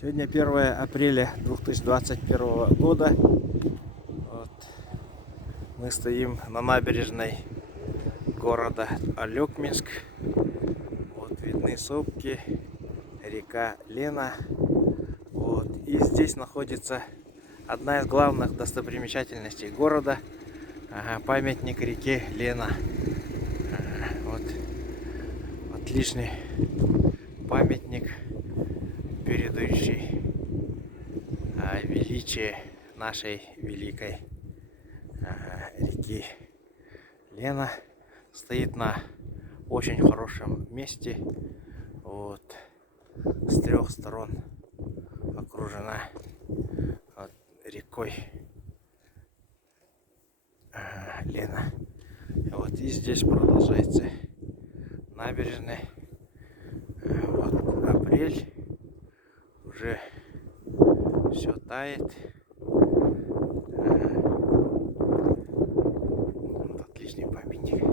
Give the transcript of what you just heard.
Сегодня 1 апреля 2021 года. Вот. Мы стоим на набережной города Алекминск. Вот видны сопки, река Лена. Вот. И здесь находится одна из главных достопримечательностей города. Памятник реке Лена. Вот. Отличный памятник, передающий величие нашей великой реки Лена. Стоит на очень хорошем месте. Вот. С 3 сторон окружена рекой Лена. Вот. И здесь продолжается набережная. Вот апрель, уже все тает. Вот отличный памятник.